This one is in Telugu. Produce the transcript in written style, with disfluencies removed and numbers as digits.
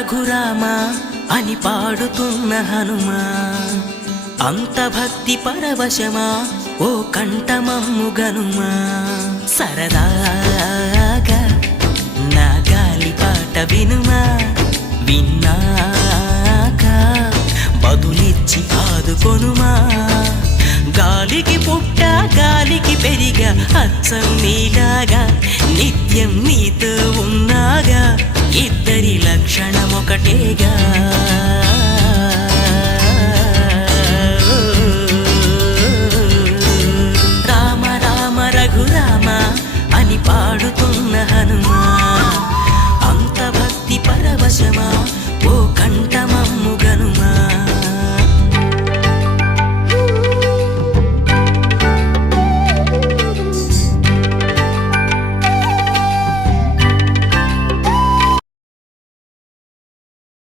రఘురామా అని పాడుతున్న హనుమా, అంత భక్తి పరవశమా ఓ కంఠమమ్ము గనుమా. సరదా